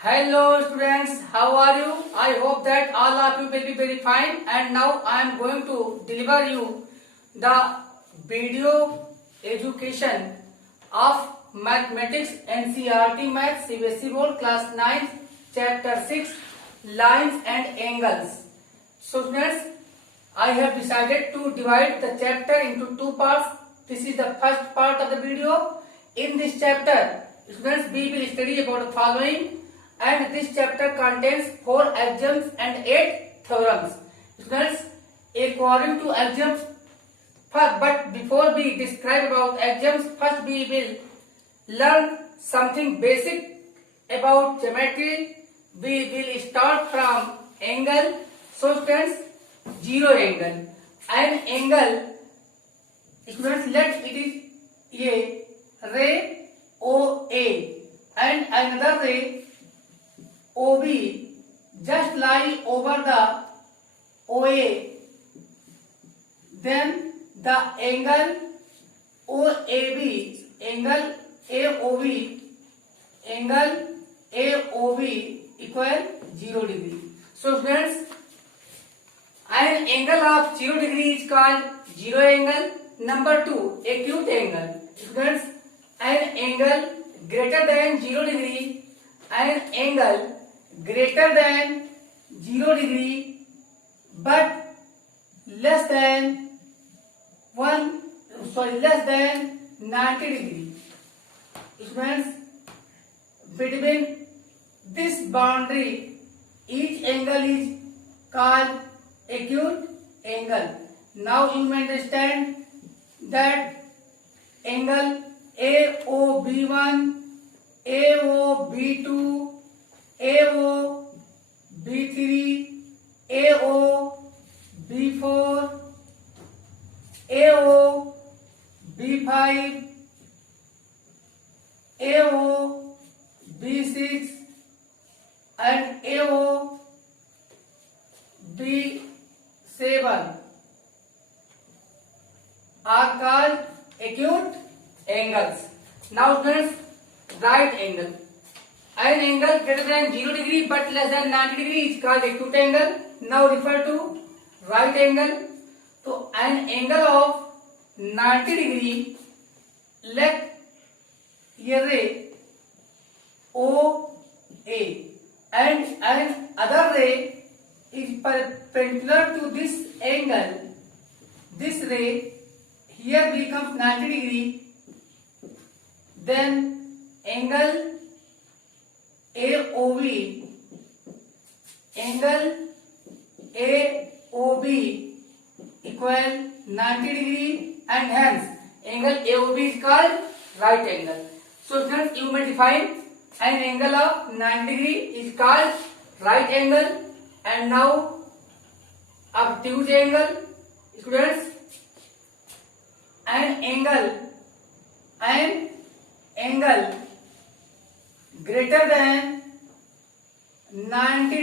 Hello students, how are you? I hope that all of you will be very fine, and now I am going to deliver you the video education of mathematics NCERT Math CBSE Board class 9 chapter 6 lines and angles. So students, I have decided to divide the chapter into two parts. This is the first part of the video. In this chapter, students, we will study about the following, and this chapter contains 4 axioms and 8 theorems. Students, according to axioms, but before we describe about axioms, first we will learn something basic about geometry. We will start from angle. So students, zero angle. An angle, students, let it is a ray OA and another ray OB just lie over the OA. Then the angle OAB, angle AOB equal 0 degree. So students, an angle of 0 degree is called zero angle. Number 2, acute angle. Students, an angle greater than 0 degree, an angle greater than 0 degree but less than 90 degree. Students, between this boundary each angle is called acute angle. Now you may understand that angle AOB1, AOB2, AOB3, AOB4, AOB5, AOB6 and AOB7 are called acute angles. Now students, right angle. An angle greater than 0 degree but less than 90 degree is called acute angle. Now refer to right angle. So an angle of 90 degree, let a ray OA and another ray is perpendicular to this angle. This ray here becomes 90 degree. Then angle AOB equal 90 degree, and hence angle AOB is called right angle. So students, you may define an angle of 90 degree is called right angle. And now obtuse angle. Students, an angle greater than 90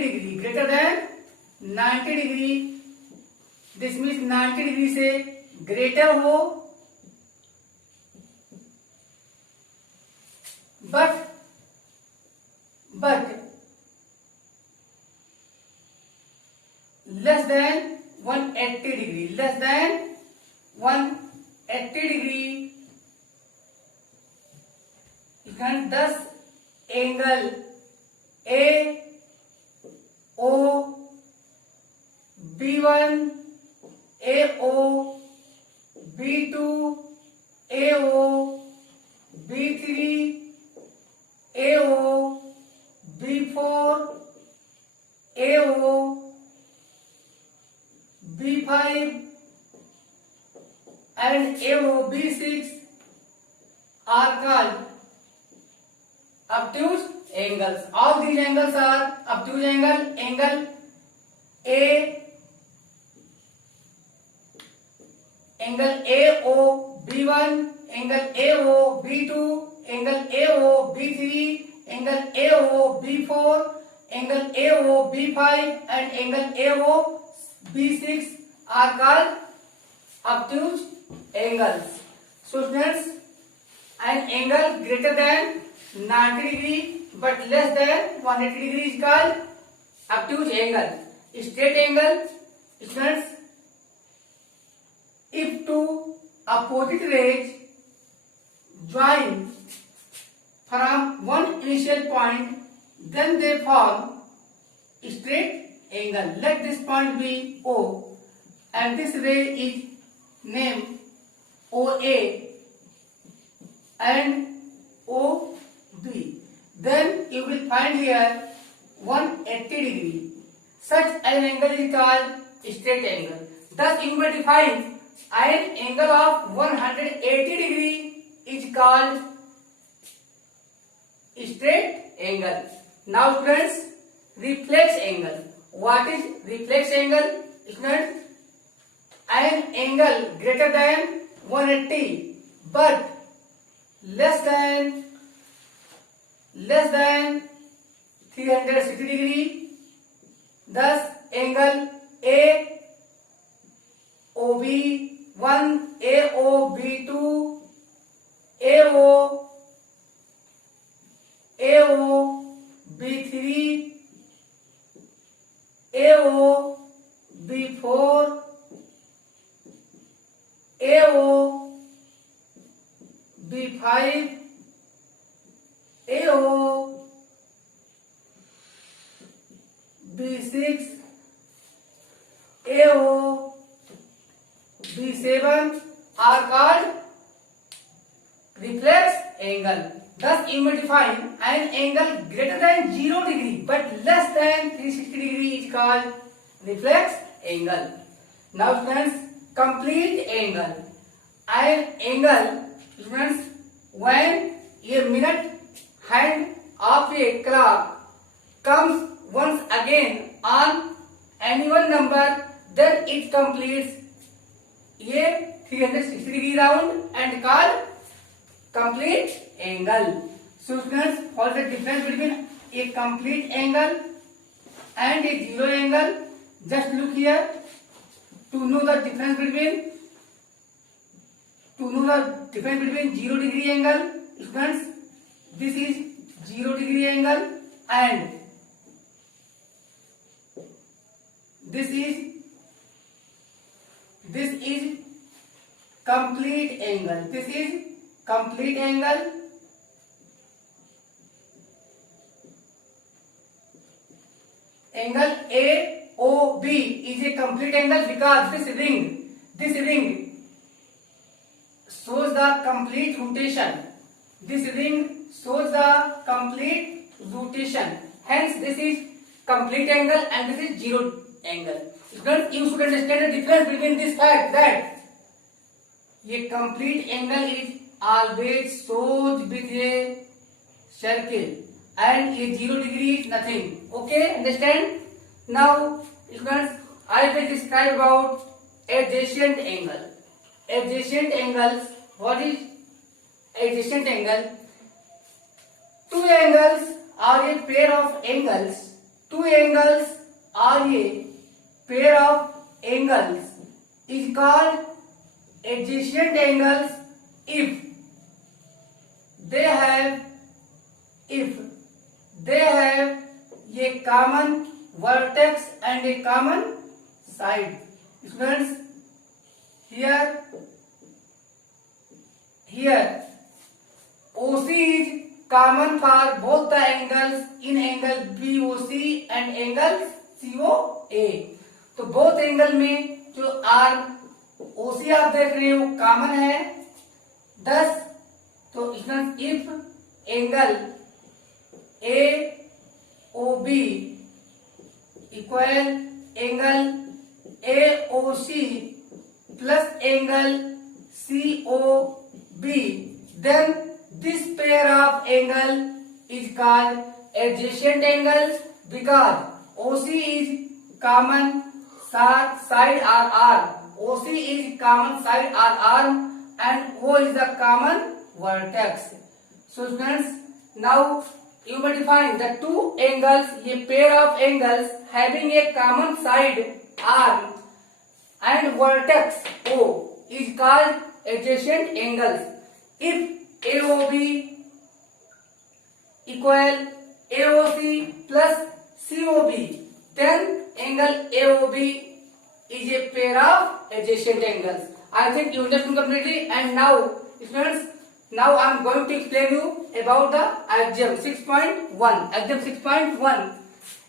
degree, this means 90 degree से greater हो but less than 180 degree, you can thus angle AOB1, AOB2, AOB3, AOB4, AOB5 and AOB6 are called obtuse angles. All these angles are obtuse angle. Angle AOB1, angle AOB2, angle AOB3, angle AOB4, angle AOB5 and angle AOB6 are called obtuse angles. So students, an angle greater than 90 degree but less than 180 degree is called obtuse angle. Straight angle, it means if two opposite rays join from one initial point, then they form straight angle. Let this point be O, and this ray is named OA and OB. Then you will find here 180 degree. Such an angle is called straight angle. Thus you may define an angle of 180 degree is called straight angle. Now students, reflex angle. What is reflex angle? It means an angle greater than 180 but less than 360 degree. Thus angle AOB1, AOB2, AOB3, AOB4, AOB5, AOB6, AOB7 are called reflex angle. Thus you may define an angle greater than 0 degree but less than 360 degree is called reflex angle. Now students, complete angle. An angle means when a minute hand of a clock comes once again on any one number, then it completes a 360 degree round and called complete angle. So students, what is the difference between a complete angle and a zero angle? Just look here to know the difference between 0 degree angle. Students, this is 0 degree angle and this is complete angle. This is complete angle. Angle AOB is a complete angle because this ring shows the complete rotation. This ring shows the complete rotation. Hence, this is complete angle and this is zero angle. You should understand the difference between this fact that a complete angle is always shown with a circle and a 0 degree is nothing. Okay, understand? Now, I will describe about adjacent angle. Adjacent angles. What is adjacent angle? Two angles are a pair of angles. Two angles are a pair of angles is called adjacent angles if they have a common vertex and a common side. Students, here OC is common for both the angles in angle BOC and angle COA. तो both angle में जो arm OC आप देख रहे हो common है 10. तो इसमें if angle AOB equal angle AOC plus angle COB, then this pair of angle is called adjacent angles because OC is common side or arm. OC is common side or arm and O is the common vertex. So students, now you may define the two angles, a pair of angles having a common side arm and vertex O is called adjacent angles. If AOB equal AOC plus COB, then angle AOB is a pair of adjacent angles. I think you understand completely. And now, students, now I am going to explain you about the axiom 6.1. Axiom 6.1.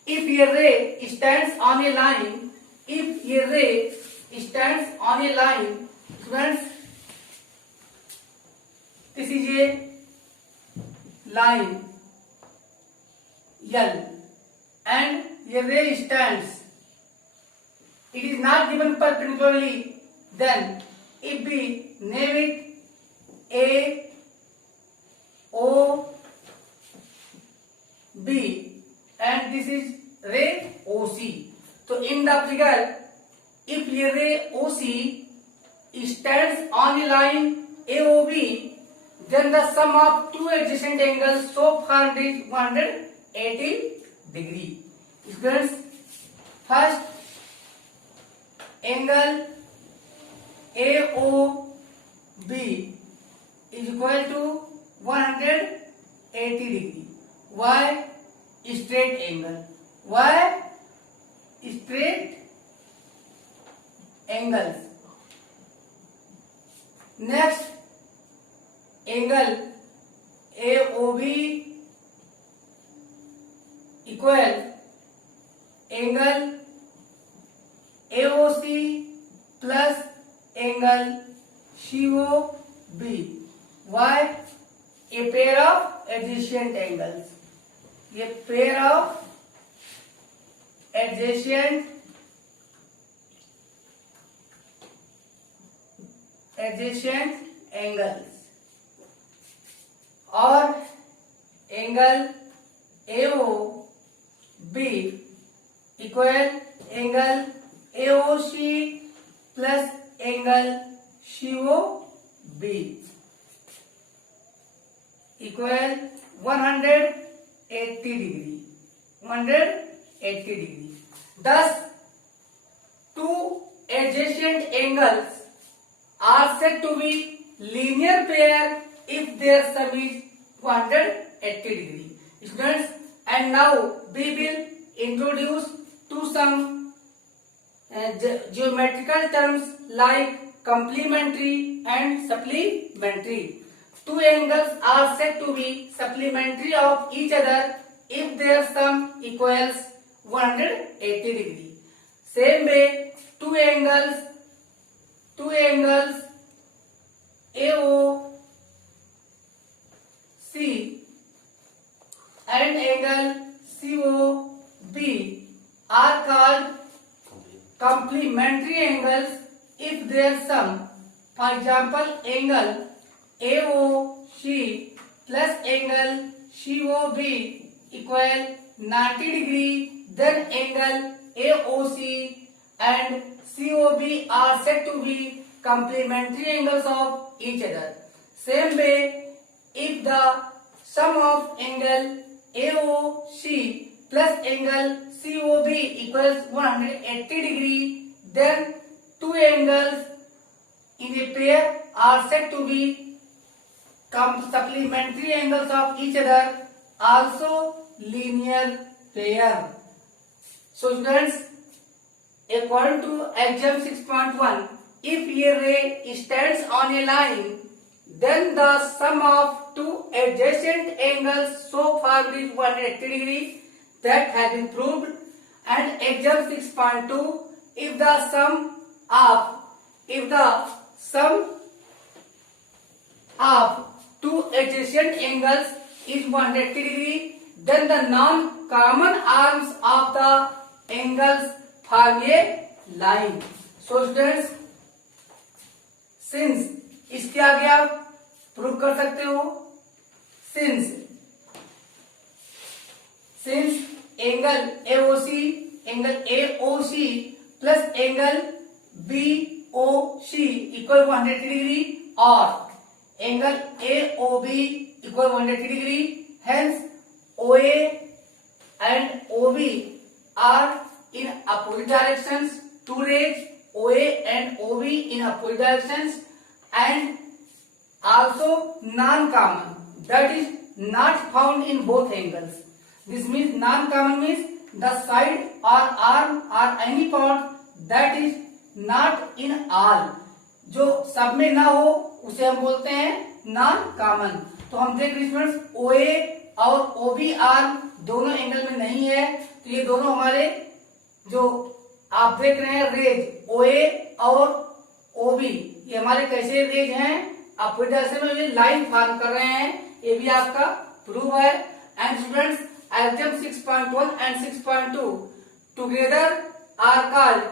If a ray stands on a line, students, this is a line L, and a ray stands. It is not given perpendicularly. Then, if we name it A, O, B, and this is ray OC. So in the figure, if a ray OC stands on a line AOB, then the sum of two adjacent angles so formed is 180 degree. Students, first angle AOB is equal to 180 degree. Why? Straight angle. Why? Straight angles. Next, angle AOB equal angle AOC plus angle COB. Why? A pair of adjacent angles. A pair of adjacent angles, or angle AOB equal angle AOC plus angle COB equal 180 degree. 180 degree. Thus, two adjacent angles are said to be linear pair if their sum is 180 degree. Students, and now we will introduce to some geometrical terms like complementary and supplementary. Two angles are said to be supplementary of each other if their sum equals 180 degree. Same way, two angles AOC and angle COB are called complementary angles if their sum, for example, angle AOC plus angle COB equal 90 degree, then angle AOC and COB are said to be complementary angles of each other. Same way, if the sum of angle AOC plus angle COB equals 180 degree, then two angles in a pair are said to be supplementary angles of each other, also linear pair. So students, according to axiom 6.1, if a ray stands on a line, then the sum of two adjacent angles so formed is 180 degree. That has been proved. And axiom 6.2, if the sum of two adjacent angles is 180 degree, then the non-common arms of the angles form a line. So students, since इसके आगे आप prove कर सकते हो, since angle AOC plus angle BOC equal 180 degree or angle AOB equal 180 degree, hence OA and OB are in opposite directions. Two rays OA and OB in opposite directions, and also non-common, that is not found in both angles. This means non-common means the side or arm or any part that is not in all. जो सब में ना हो उसे हम बोलते हैं non common. तो हम देख रहे हैं ओए और ओबी आर्म दोनों एंगल में नहीं है, तो ये दोनों हमारे जो आप देख रहे हैं रेज ओए और ओबी, ये हमारे कैसे रेज हैं, आप जैसे में ये लाइन फॉर्म कर रहे हैं, ये भी आपका प्रूफ है। And students exam 6.1 and 6.2 together are called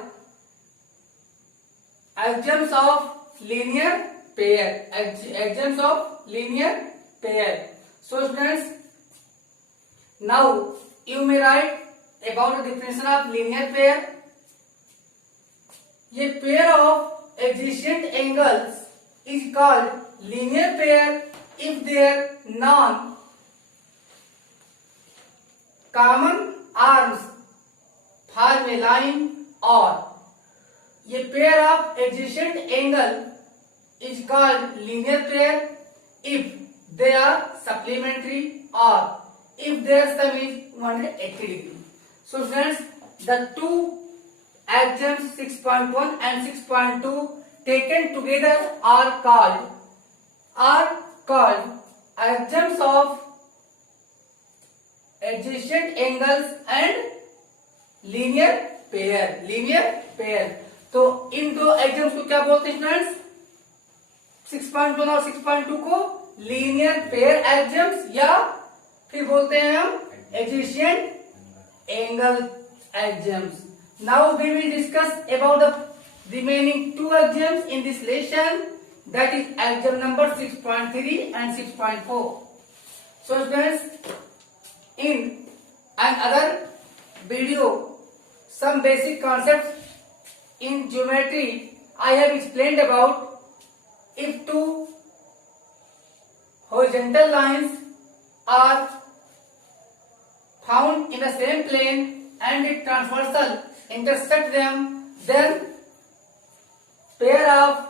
adjunct of linear pair. Adjunct of linear pair. So students, now you may write about the definition of linear pair. ये pair of adjacent angles is called linear pair if their non common arms form a line, or ये pair of adjacent angle is called linear pair if they are supplementary और if their sum is 180 degree. So friends, the two axioms 6.1 and 6.2 taken together are called axioms of adjacent angles and linear pair. तो इन दो exams को क्या बोलते हैं students? 6.1 और 6.2 को लीनियर पेयर एग्जाम्स या फिर बोलते हैं हम adjacent angle exams. Now we will discuss about the remaining two exams in this lesson, that is exam number 6.3 and 6.4। So students, in another video, some basic concepts in geometry I have explained about if two horizontal lines are found in the same plane and a transversal intersect them, then pair of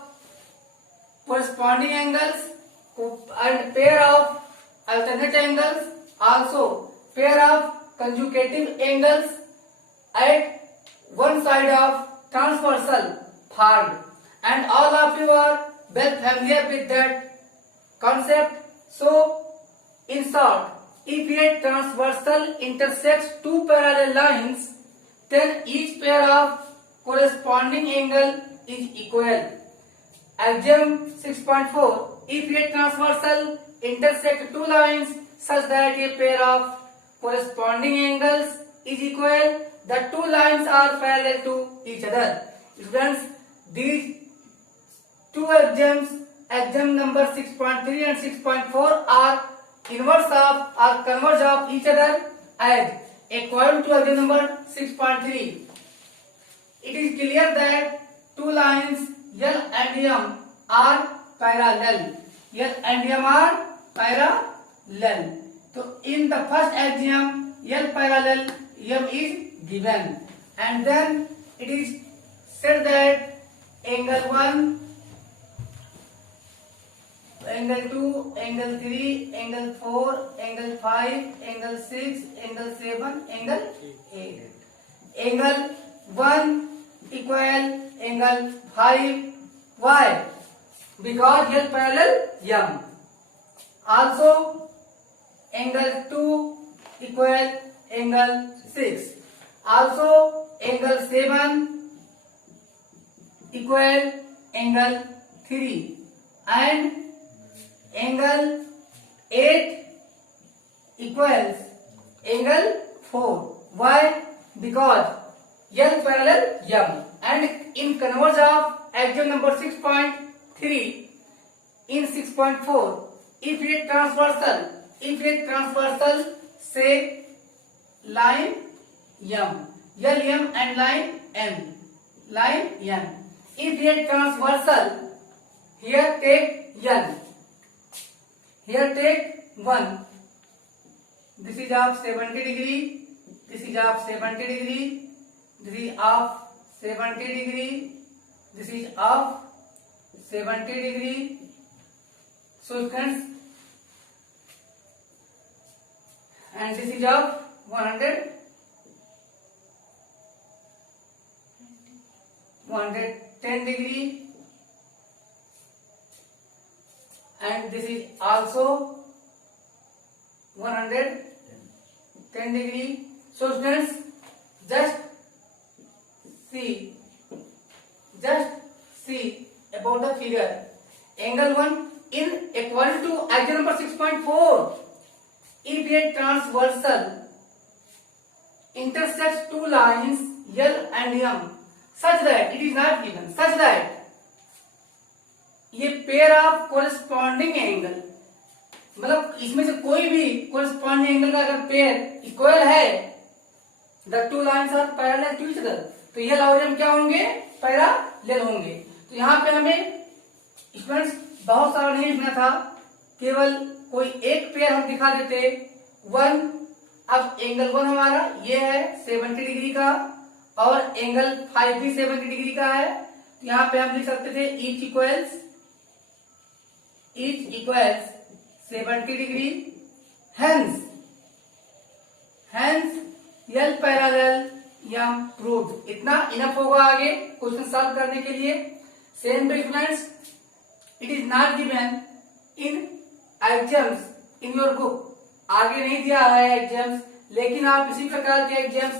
corresponding angles and pair of alternate angles, also pair of conjugative angles at one side of transversal formed, and all of you are well familiar with that concept. So in short, if a transversal intersects two parallel lines, then each pair of corresponding angle is equal. Axiom 6.4, if a transversal intersects two lines such that a pair of corresponding angles is equal, the two lines are parallel to each other. Students, these two axioms, axiom number 6.3 and 6.4 are inverse of or converge of each other as according to axiom number 6.3. It is clear that two lines L and M are parallel. L and M are parallel. So in the first axiom, L parallel M is given, and then it is said that angle 1, angle 2, angle 3, angle 4, angle 5, angle 6, angle 7, angle 8. Angle 1 equal angle 5. Why? Because L parallel M. Also angle 2 equal angle 6. Also angle 7 equal angle 3 and angle 8 equals angle 4. Why? Because L parallel M, and in converse of axiom number 6.3, in 6.4, if a transversal say line M, LM and line M, if a transversal, here take N, here take 1, this is of 70 degree, this is of 70 degree, this is of 70 degree, this is of 70 degree. So friends, and this is of 110 degree, and this is also 110 degree. So students, just see about the figure. Angle 1 in equal to axiom number 6.4. If a transversal intersects two lines L and M such that it is not given, such that ये pair of corresponding angle, मतलब इसमें से कोई भी corresponding angle का अगर pair equal है, the two lines are parallel to each other, तो ये लॉगरिथम क्या होंगे? पैरेलल होंगे। तो यहाँ पे हमें स्टूडेंट्स बहुत सारा नहीं लिखना था, केवल कोई एक पेयर हम दिखा देते। वन, अब एंगल 1 हमारा ये है 70 डिग्री का, और एंगल 5 भी 70 डिग्री का है। तो यहाँ पे हम लिख सकते थे each equals 70 degree, hence L parallel M proved. इतना इनफ होगा आगे क्वेश्चन सॉल्व करने के लिए। Same difference, it is not given in exams in your book, आगे नहीं दिया है एग्जाम्स, लेकिन आप इसी प्रकार के एग्जाम्स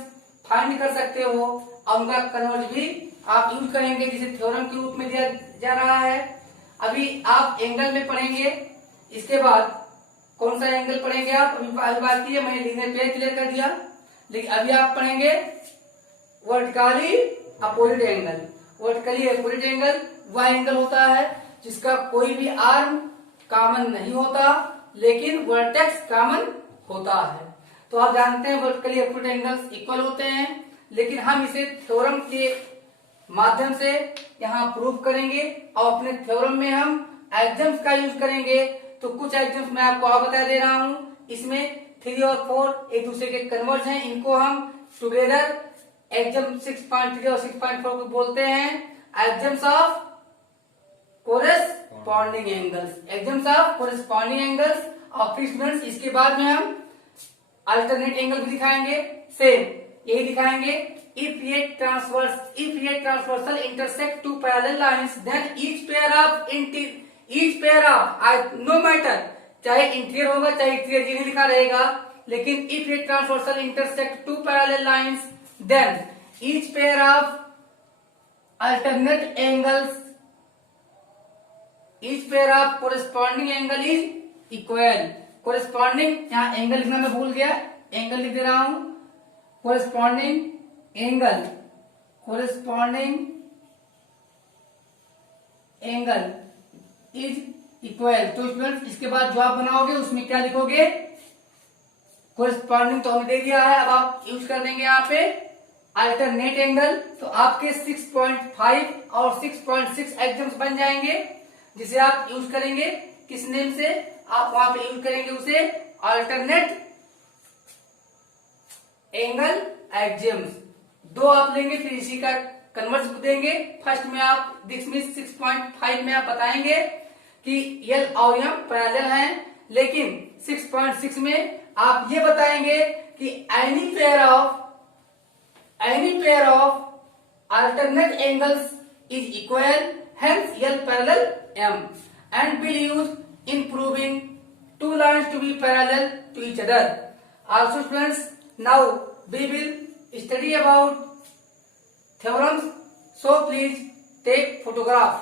फाइंड कर सकते हो और उनका कन्वर्ट भी आप यूज करेंगे, जिसे थ्योरम के रूप में दिया जा रहा है। अभी आप एंगल में पढ़ेंगे, इसके बाद कौन सा एंगल पढ़ेंगे आप, अभी बात की है, मैंने लीनियर पेयर क्लियर कर दिया, लेकिन अभी आप पढ़ेंगे vertically opposite angle. Vertically opposite angle वह एंगल होता है जिसका कोई भी आर्म कॉमन नहीं होता, लेकिन वर्टेक्स कॉमन होता है। तो आप जानते हैं वर्टिकली अपोजिट एंगल्स इक्वल होते हैं, लेकिन हम इसे थ्योरम के माध्यम से यहाँ प्रूव करेंगे और अपने थ्योरम में हम एग्जाम्स का यूज करेंगे। तो कुछ एग्जाम्स मैं आपको और बता दे रहा हूँ, इसमें 3 और 4 एक दूसरे के कन्वर्ज हैं, इनको हम टुगेदर एग्जाम 6.3 और 6.4 को बोलते हैं exams of corresponding angles, exams of corresponding angles. और फिर स्टूडेंट्स इसके बाद में हम अल्टरनेट एंगल भी दिखाएंगे, सेम यही दिखाएंगे। इफ ये transversal intersect two parallel lines, then each pair of no matter, चाहे इंटीरियर होगा चाहे एक्सटीरियर, ये नहीं लिखा रहेगा, लेकिन इफ ये transversal intersect two parallel lines, then each pair of alternate angles, each pair of corresponding angle is equal. Corresponding, यहाँ एंगल लिखना मैं भूल गया, एंगल लिख दे रहा हूं, कोरेस्पॉन्डिंग एंगल इज इक्वल। तो स्टूडेंट्स इसके बाद जो आप बनाओगे उसमें क्या लिखोगे? कोरेस्पॉन्डिंग तो हमें दे दिया है, अब आप यूज कर देंगे यहाँ पे अल्टरनेट एंगल। तो आपके 6.5 और 6.6 एग्जाम्स बन जाएंगे, जिसे आप यूज करेंगे किस नेम से? आप वहां पे यूज करेंगे उसे अल्टरनेट एंगल एग्जाम्स। 2 आप लेंगे, फिर इसी का कन्वर्स देंगे। फर्स्ट में आप जिसमें 6.5 में आप बताएंगे कि L और M पैरेलल हैं, लेकिन 6.6 में आप ये बताएंगे कि any pair of alternate angles is equal, hence L parallel M, and will use in proving two lines to be parallel to each other. Also students, now we will study about theorems, so please take photograph.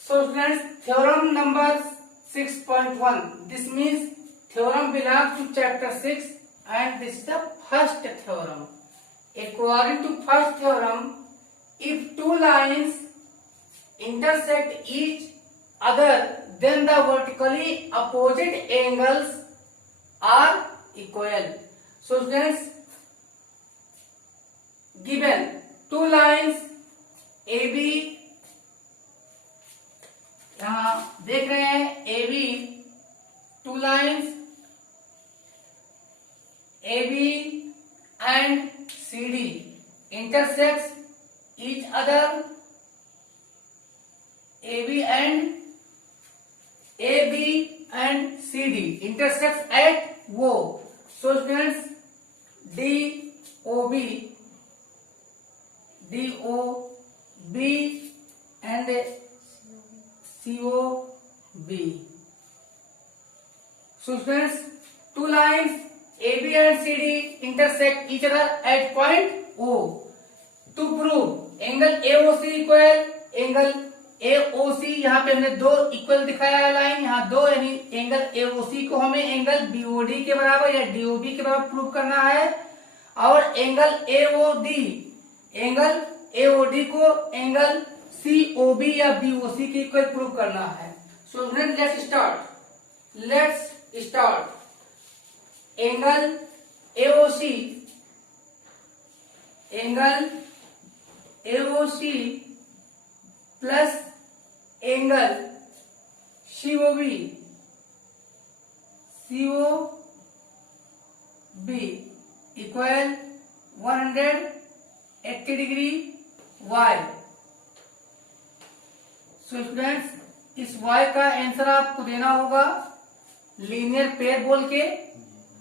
So students, theorem number 6.1, this means theorem belongs to chapter 6 and this is the first theorem. According to first theorem, if two lines intersect each other, then the vertically opposite angles are equal. So students, given two lines AB, यहाँ देख रहे हैं AB, two lines AB and CD intersects each other, AB and CD intersects at वो। So students DOB and COB. So students, two lines AB and CD intersect each other at point O. To prove angle AOC equal angle AOC, यहाँ पे हमने दो equal दिखाया है line, यहाँ दो, यानी एंगल AOC को हमें एंगल BOD के बराबर या DOB के बराबर प्रूव करना है, और एंगल AOD को एंगल COB या BOC के इक्वल प्रूव करना है। So let's start. Angle AOC plus angle COB equal 180 degree y। So students, इस y का आंसर आपको देना होगा लीनियर पेयर बोल के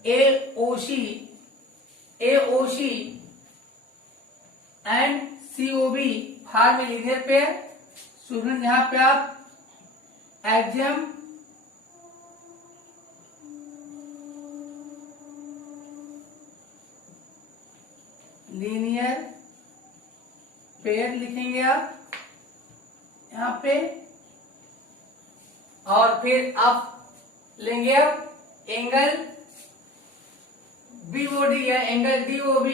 AOC एंड COB फार में लीनियर पेयर। स्टूडेंट यहाँ पे आप एक्जियम लीनियर पेयर लिखेंगे आप यहाँ पे, और फिर आप लेंगे आप एंगल BOD या एंगल DOB,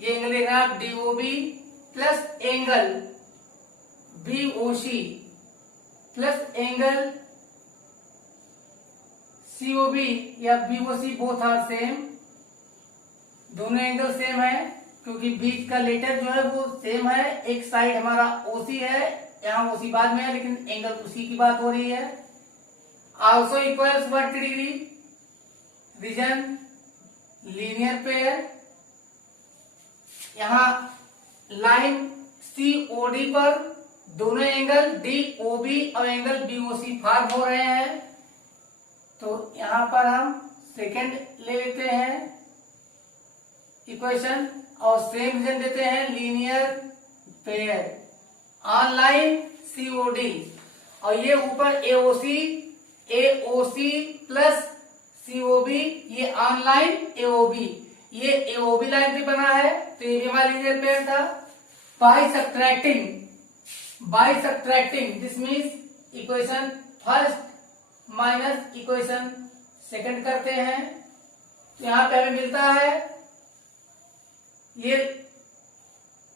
ये एंगल लेना आप DOB plus angle BOC plus angle COB या BOC, बोथ आर सेम, दोनों एंगल सेम है क्योंकि बीच का लेटर जो है वो सेम है। एक साइड हमारा OC है, यहाँ OC बाद में है, लेकिन एंगल उसी की बात हो रही है। Also equals 180 degree, reason linear pair. यहाँ लाइन COD पर दोनों एंगल DOB और एंगल BOC फार्म हो रहे हैं, तो यहाँ पर हम सेकेंड ले लेते हैं इक्वेशन और सेम रीजन देते हैं linear pair on line COD, और ये ऊपर AOC प्लस COB, ये ऑन लाइन AOB, ये AOB लाइन भी बना है, तो ये भी हमारा लीनियर पेयर था। By subtracting this means equation first minus equation second करते हैं, तो यहाँ पे हमें मिलता है, ये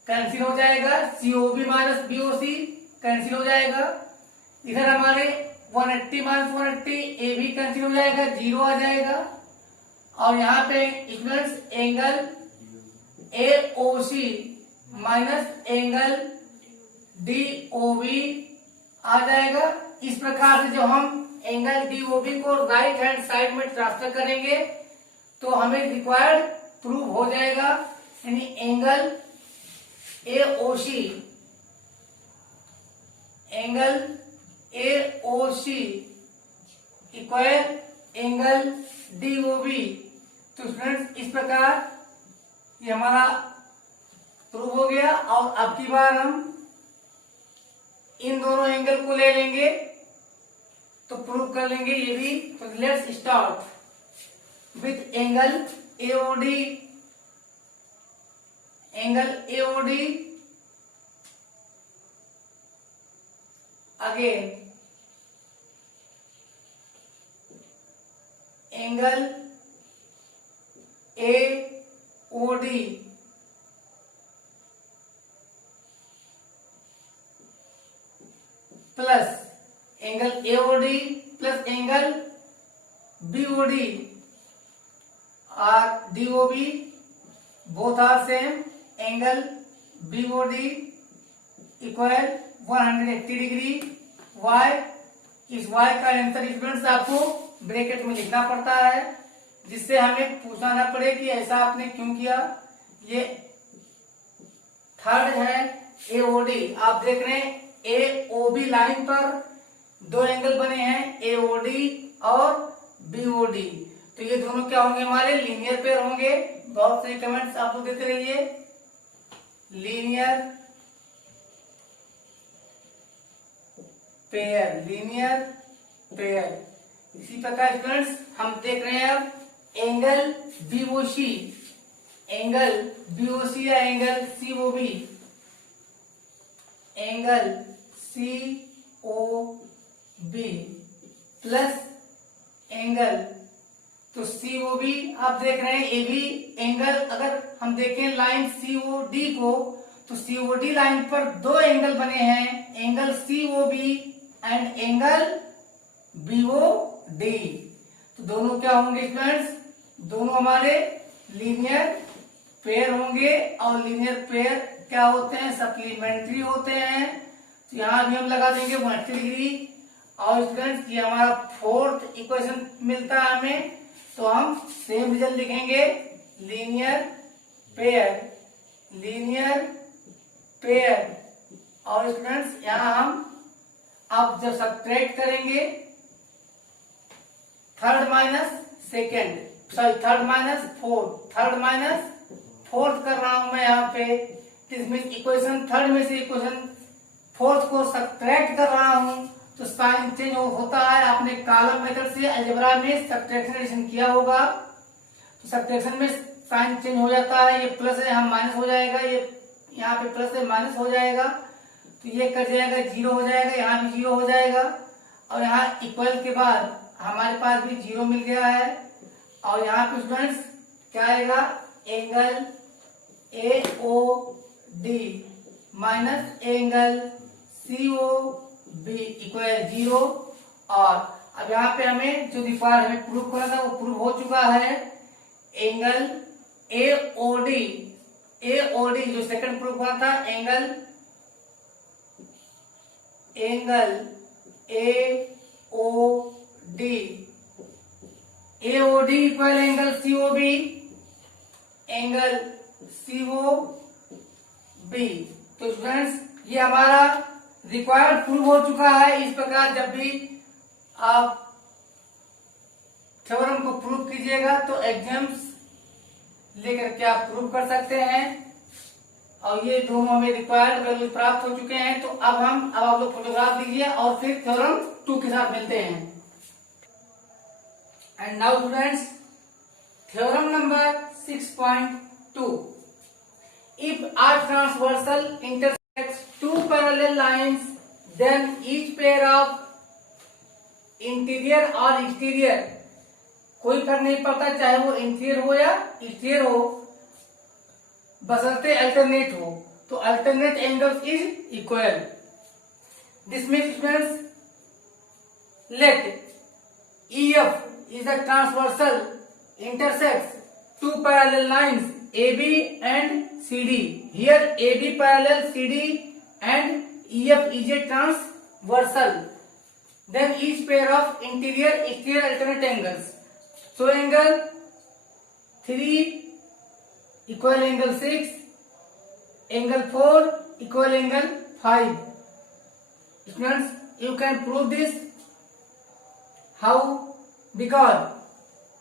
कैंसिल हो जाएगा, COB माइनस BOC कैंसिल हो जाएगा, इधर हमारे 180 माइनस 180 ये भी कैंसिल हो जाएगा, 0 आ जाएगा, और यहाँ पे students angle AOC minus angle DOB आ जाएगा। इस प्रकार से जो हम एंगल DOB को राइट हैंड साइड में ट्रांसफर करेंगे तो हमें रिक्वायर्ड प्रूव हो जाएगा, यानी angle AOC equal angle DOB। तो स्टूडेंट्स इस प्रकार ये हमारा प्रूव हो गया, और अब की बार हम इन दोनों एंगल को ले लेंगे तो प्रूव कर लेंगे ये भी। तो let's start with angle AOD again angle AOD plus angle AOD plus angle BOD और DOB both are same, angle BOD equal 180 degree y। इस y का आंसर स्टूडेंट्स आपको ब्रैकेट में लिखना पड़ता है, जिससे हमें पूछना ना पड़े कि ऐसा आपने क्यों किया। ये थर्ड है एओडी, आप देख रहे हैं एओबी लाइन पर दो एंगल बने हैं, एओडी और बीओडी। तो ये दोनों क्या होंगे, हमारे लीनियर पेयर होंगे। बहुत सारे कमेंट्स आप लोग देते रहिए। Linear pair, linear pair. इसी प्रकार स्टूडेंट्स हम देख रहे हैं अब एंगल बीओसी, एंगल बीओसी या angle COB, angle COB plus angle, तो सीओबी आप देख रहे हैं एबी एंगल। अगर हम देखें लाइन सीओडी को, तो सीओडी लाइन पर दो एंगल बने हैं, angle COB and angle BOD. तो दोनों क्या होंगे स्टूडेंट्स, दोनों हमारे लीनियर पेयर होंगे। और लीनियर पेयर क्या होते हैं, सप्लीमेंट्री होते हैं। तो यहां भी हम लगा देंगे 180 डिग्री। और स्टूडेंट्स ये हमारा फोर्थ इक्वेशन मिलता है हमें, तो हम सेम रिजल्ट लिखेंगे, लीनियर पेयर, लीनियर पेयर। और स्टूडेंट्स यहां हम अब जब सब्ट्रैक्ट करेंगे third minus second, sorry third minus fourth, third minus fourth कर रहा हूं मैं यहाँ पे। इसमें इक्वेशन थर्ड में से इक्वेशन फोर्थ को सब्ट्रैक्ट कर रहा हूं, तो साइन चेंज होता है। आपने कॉलम मेथड से अलजेब्रा में सब्ट्रैक्शन एडिशन किया होगा, तो सब्ट्रैक्शन में साइन चेंज हो जाता है। ये प्लस है, हम माइनस हो जाएगा, ये यहाँ पे प्लस है माइनस हो जाएगा, तो ये कट जाएगा, जीरो हो जाएगा, यहाँ भी जीरो हो जाएगा। और यहाँ इक्वल के बाद हमारे पास भी जीरो मिल गया है। और यहाँ पे स्टूडेंट्स क्या आएगा, angle A O D minus angle C O B equal zero. और अब यहाँ पे हमें जो रिक्वायर्ड हमें प्रूव करना था वो प्रूव हो चुका है। Angle A O D, A O D जो सेकंड प्रूव करना था, angle A O D, A O D equal angle COB, angle CO B. तो स्टूडेंट्स ये हमारा रिक्वायर्ड प्रूव हो चुका है। इस प्रकार जब भी आप थ्योरम को प्रूव कीजिएगा तो एग्जाम्स लेकर के आप प्रूव कर सकते हैं। और ये दोनों हमें रिक्वायर्ड वैल्यू प्राप्त हो चुके हैं। तो अब आप लोग फोटोग्राफ लीजिए और फिर थ्योरम 2 के साथ मिलते हैं। And now students, theorem number 6.2, if a transversal intersects two parallel lines, then each pair of interior or exterior, कोई फर्क नहीं पड़ता चाहे वो इंटीरियर हो या एक्सटीरियर हो, बशर्ते अल्टरनेट हो, तो alternate angles is equal. This means students, let EF is a transversal intersects two parallel lines AB and CD. Here AB parallel CD and EF is a transversal. Then each pair of interior exterior alternate angles. So angle 3 equal angle 6, angle 4 equal angle 5. Students, you can prove this. How? Because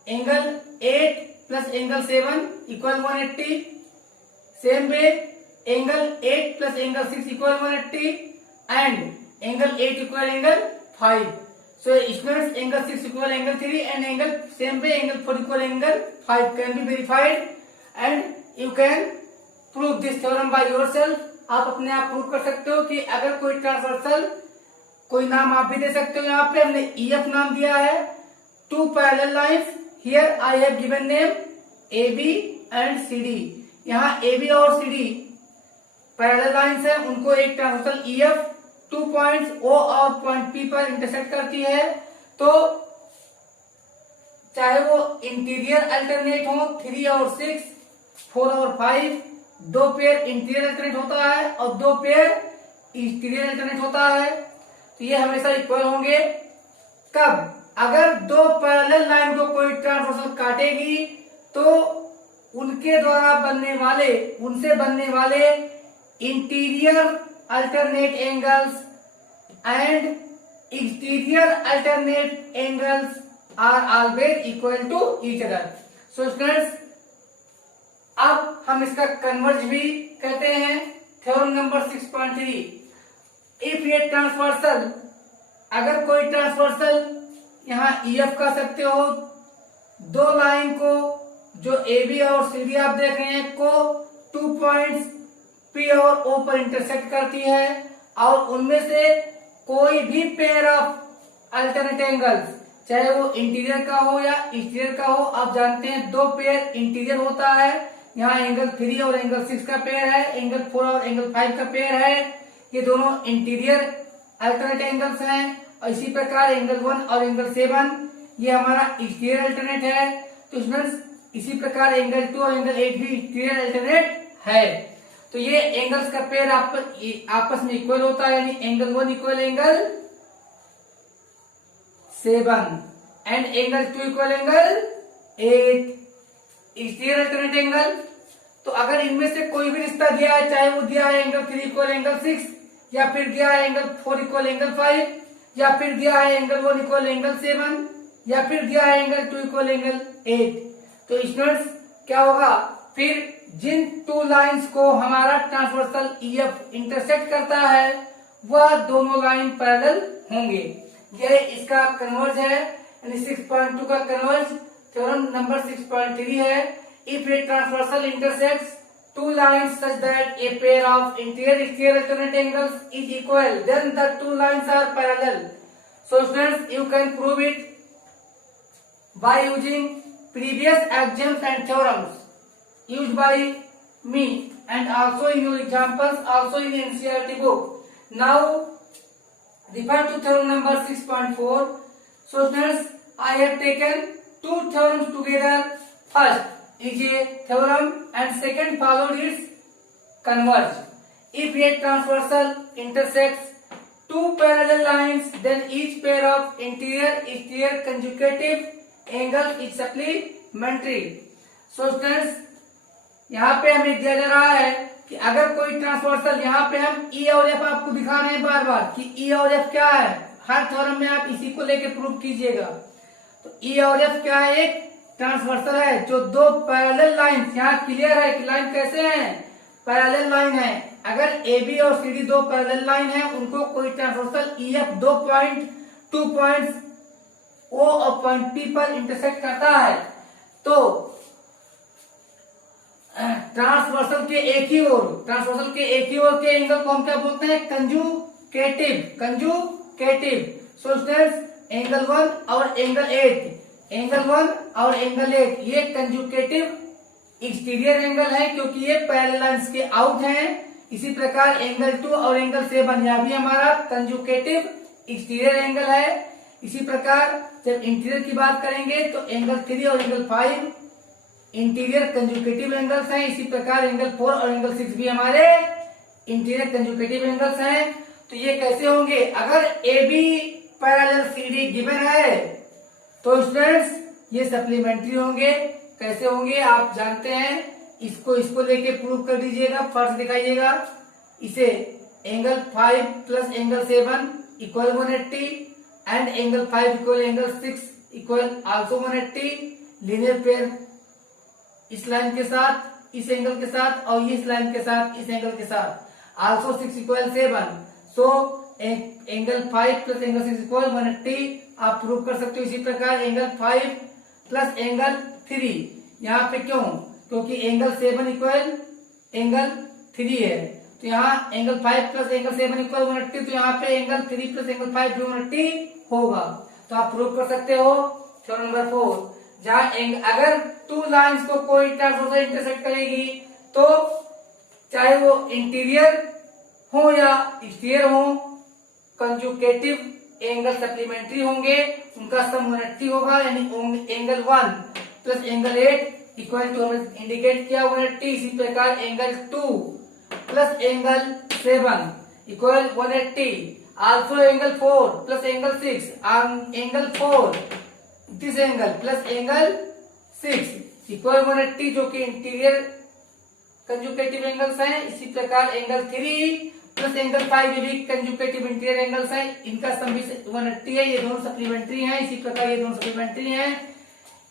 angle 8 plus angle 7 equal 180. Same way, angle 8 plus angle 6 equal 180 and angle 8 equal angle 5. So students, angle 6 equal angle 3 and angle same way angle 4 equal angle 5 can be verified and you can prove this theorem by yourself. आप अपने आप prove कर सकते हो कि अगर कोई transversal, कोई नाम आप भी दे सकते हो। यहाँ पे हमने EF नाम दिया है। Two parallel lines, here I have given name AB and CD. यहाँ AB और CD पैरेलल लाइन्स है, उनको एक ट्रांसवर्सल EF 2 पॉइंट्स O और पॉइंट P पर इंटरसेक्ट करती है। तो चाहे वो इंटीरियर अल्टरनेट हो 3 और 6, 4 और 5, दो पेयर इंटीरियर अल्टरनेट होता है और दो पेयर एक्सटीरियर अल्टरनेट होता है, तो ये हमेशा इक्वल होंगे। कब? अगर दो पैरेलल लाइन को कोई ट्रांसवर्सल काटेगी तो उनसे बनने वाले interior alternate angles and exterior alternate angles are always equal to each other. So students, अब हम इसका कन्वर्ज भी कहते हैं। थ्योरम नंबर 6.3, इफ ये ट्रांसवर्सल, अगर कोई ट्रांसवर्सल यहाँ EF कह सकते हो, दो लाइन को जो AB और CD आप देख रहे हैं को 2 पॉइंट्स P और O पर इंटरसेक्ट करती है और उनमें से कोई भी पेयर ऑफ अल्टरनेट एंगल्स, चाहे वो इंटीरियर का हो या एक्सटीरियर का हो, आप जानते हैं दो पेयर इंटीरियर होता है, यहाँ एंगल 3 और एंगल 6 का पेयर है, एंगल 4 और एंगल 5 का पेयर है, ये दोनों इंटीरियर अल्टरनेट एंगल्स हैं। और इसी प्रकार एंगल 1 और एंगल 7 ये हमारा एक्सटीरियर अल्टरनेट है। तो स्टूडेंट्स, इसी प्रकार एंगल 2 और एंगल 8 भी एक्सटीरियर अल्टरनेट है। तो ये एंगल्स का पेयर आपस में इक्वल होता है, यानी angle 1 equal angle 7 and angle 2 equal angle 8, exterior alternate angle. तो अगर इनमें से कोई भी रिश्ता दिया है, चाहे वो दिया है एंगल 3 इक्वल एंगल 6, या फिर दिया है एंगल 4 इक्वल एंगल 5, या फिर दिया है एंगल 1 इक्वल एंगल 7, या फिर दिया है एंगल 2 इक्वल एंगल 8, तो स्टूडेंट्स क्या होगा, फिर जिन टू लाइंस को हमारा ट्रांसवर्सल EF इंटरसेक्ट करता है वह दोनों लाइन पैरेलल होंगे। यह इसका कन्वर्ज है, यानी 6.2 का कन्वर्ज थ्योरम नंबर 6.3 है। If a transversal intersects two lines such that a pair of interior alternate angles is equal, then the two lines are parallel. So students, you can prove it by using previous axioms and theorems used by me and also in your examples, also in NCERT book. Now refer to theorem number 6.4. So students, I have taken two theorems together. First is a theorem and second followed its converge. If a transversal intersects two parallel lines, then each pair of interior conjugative angles is supplementary. So students, यहाँ पे हमें दिया जा रहा है कि अगर कोई ट्रांसवर्सल, यहाँ पे हम E और F आपको दिखा रहे हैं बार बार कि E और F क्या है, हर थ्योरम में आप इसी को लेके प्रूव कीजिएगा। तो E और F क्या है, एक ट्रांसवर्सल है जो दो पैरेलल लाइन, यहाँ क्लियर है कि लाइन कैसे हैं, पैरेलल लाइन है। अगर AB और CD दो पैरेलल लाइन है, उनको कोई ट्रांसवर्सल EF 2 पॉइंट्स O और पॉइंट P पर इंटरसेक्ट करता है, तो ट्रांसवर्सल के एक ही ओर के एंगल को हम क्या बोलते हैं, कंजुगेटिव। सो स्टूडेंट्स, एंगल 1 और एंगल 8 ये कंजुगेटिव एक्सटीरियर एंगल है क्योंकि ये पैरेलल लाइंस के आउट हैं। इसी प्रकार एंगल 2 और एंगल 7 यह भी हमारा कंजुगेटिव एक्सटीरियर एंगल है। इसी प्रकार जब इंटीरियर की बात करेंगे तो एंगल 3 और एंगल 5 इंटीरियर कंजुगेटिव एंगल्स हैं। इसी प्रकार एंगल 4 और एंगल 6 भी हमारे इंटीरियर कंजुगेटिव एंगल्स हैं। तो ये कैसे होंगे, अगर AB पैरेलल CD गिवन है तो स्टूडेंट्स ये सप्लीमेंट्री होंगे। कैसे होंगे आप जानते हैं, इसको लेके प्रूव कर दीजिएगा, फर्स्ट दिखाइएगा। इसे angle 5 plus angle 7 equal 180 and angle 5 equal angle 6 equal also 180। Linear pair इस लाइन के साथ, इस एंगल के साथ, और इस लाइन के साथ, इस एंगल के साथ, also 6 equal 7। So angle 5 plus angle 6 equal 180 आप प्रूव कर सकते हो। इसी प्रकार एंगल 5 प्लस एंगल 3, यहाँ पे क्यों, क्योंकि एंगल 7 इक्वल एंगल 3 है, तो यहाँ एंगल 5 प्लस एंगल 7 इक्वल 180, तो यहाँ पे एंगल 3 प्लस एंगल 5 भी 180 होगा। तो आप प्रूव कर सकते हो। थ्योरम नंबर 4, जहाँ अगर टू लाइंस को कोई ट्रांसवर्सल इंटरसेक्ट करेगी तो चाहे वो इंटीरियर हो या एक्सटीरियर हो, कंजुगेटिव एंगल सप्लीमेंट्री होंगे, उनका सम 180 होगा। यानी angle 1 plus angle 8 equal to हमें इंडिकेट किया 180। इसी प्रकार angle 2 plus angle 7 equal 180। Also angle 4 plus angle 6 angle 4 this angle plus angle 6 equal 180, जो कि इंटीरियर कंजुगेटिव एंगल्स हैं। इसी प्रकार एंगल 3 प्लस एंगल 5 ये भी कंजुगेटिव इंटीरियर एंगल्स हैं। इनका सम भी 180 है, ये दोनों सप्लीमेंट्री हैं। इसी प्रकार ये दोनों सप्लीमेंट्री हैं।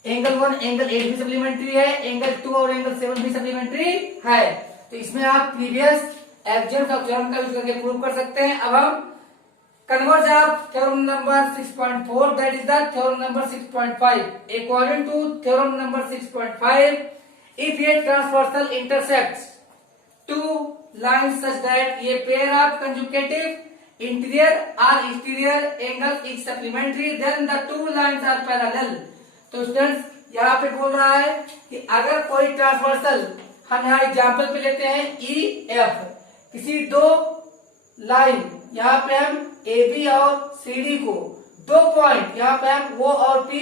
एंगल 1 एंगल 8 भी सप्लीमेंट्री है, एंगल 2 और एंगल 7 भी सप्लीमेंट्री है। तो इसमें आप प्रीवियस एक्सियम्स ऑफ थ्योरम का यूज करके प्रूव कर सकते हैं। अब हम converge of theorem number 6.4, that is the theorem number 6.5. According to theorem number 6.5, if a transversal intersects two lines such that a pair of consecutive interior or exterior angles is supplementary, then the two lines are parallel. तो students यहाँ पे बोल रहा है कि अगर कोई transversal, हम यहाँ एग्जाम्पल पे लेते हैं ई एफ, किसी दो लाइन, यहाँ पे हम ए बी और सी डी को दो पॉइंट, यहाँ पे हम ओ और पी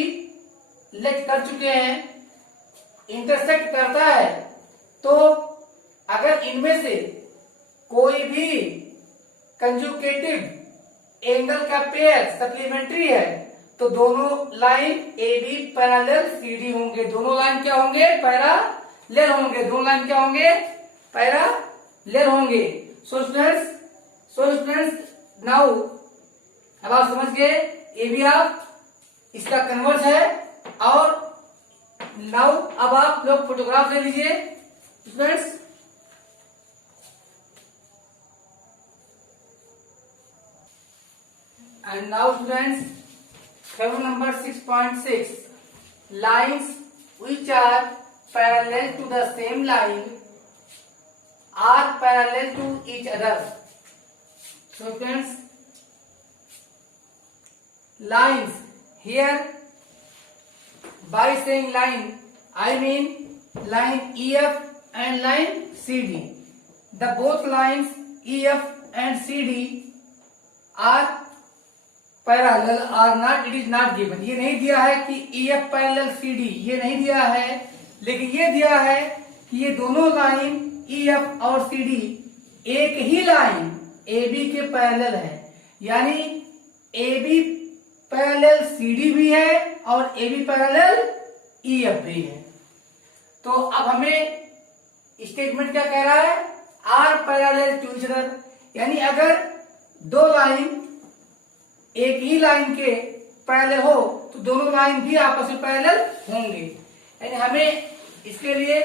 लेट कर चुके हैं, इंटरसेक्ट करता है, तो अगर इनमें से कोई भी कंजुगेटिव एंगल का पेयर सप्लीमेंट्री है तो दोनों line A B parallel C D होंगे। दोनों लाइन क्या होंगे? पैरेलल होंगे। दोनों लाइन क्या होंगे? पैरेलल होंगे। सो स्टूडेंट्स नाउ अब आप समझ गए ए बी आप इसका कन्वर्स है। और नाउ अब आप लोग फोटोग्राफ ले लीजिए students. And now students, theorem number 6.6, lines which are parallel to the same line are parallel to each other. So friends, lines here, by saying line I mean line EF and line CD. The both lines EF and CD are parallel or not, it is not given. ये नहीं दिया है कि EF parallel CD, ये नहीं दिया है, लेकिन ये दिया है कि ये दोनों लाइन EF और CD एक ही लाइन AB के पैरेलल है, यानी AB पैरेलल CD भी है और AB पैरेलल EF भी है। तो अब हमें स्टेटमेंट क्या कह रहा है? Are parallel to each other, यानी अगर दो लाइन एक ही लाइन के पैरेलल हो तो दोनों लाइन भी आपस में पैरेलल होंगे। यानी हमें इसके लिए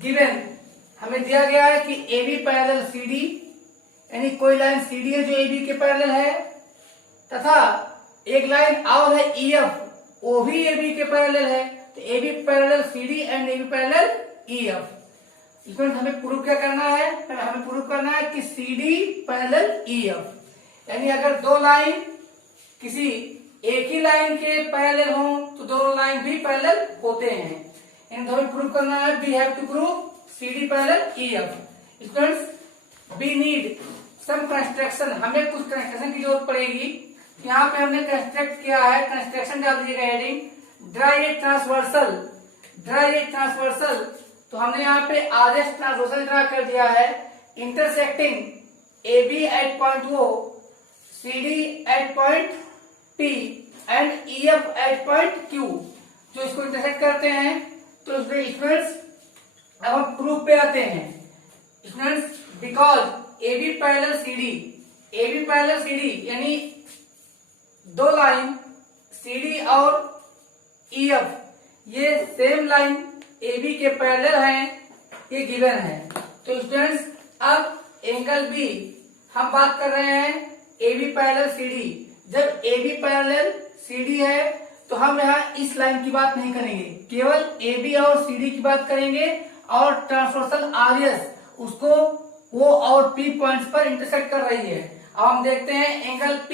गिवन हमें दिया गया है कि A B parallel C D, यानी कोई लाइन सी डी है जो ए बी के पैरेलल है, तथा एक लाइन और है ई एफ, वो भी ए बी के पैरेलल है। तो A B parallel C D and A B parallel E F. इसमें हमें प्रूव क्या करना है? हमें प्रूव करना है कि C D parallel E F, यानी अगर दो लाइन किसी एक ही लाइन के पैरेलल हो तो दोनों लाइन भी पैरेलल होते हैं। इन दोनों प्रूव करना है। We have to prove CD parallel EF। Students we need some construction, हमें कुछ कंस्ट्रक्शन की जरूरत पड़ेगी। यहाँ पे हमने कंस्ट्रक्ट किया है, कंस्ट्रक्शन डाल दीजिएगा heading dry a transversal. Dry a transversal, तो हमने यहाँ पे आरएस ट्रांसवर्सल ड्रा कर दिया है, intersecting AB at point O, CD at point P and EF at point Q, जो इसको इंटरसेक्ट करते हैं। तो स्टूडेंट्स अब हम प्रूफ पे आते हैं। Students because AB parallel CD, AB parallel CD यानी दो लाइन CD और EF ये सेम लाइन AB के पैरेलल हैं, ये गिवन है। तो स्टूडेंट्स अब एंगल B हम बात कर रहे हैं AB पैरेलल CD। जब AB पैरेलल CD है तो हम यहाँ इस लाइन की बात नहीं करेंगे, केवल AB और CD की बात करेंगे। और ट्रांसवर्सल RS उसको O और P पॉइंट्स पर इंटरसेक्ट कर रही है। अब हम देखते हैं angle P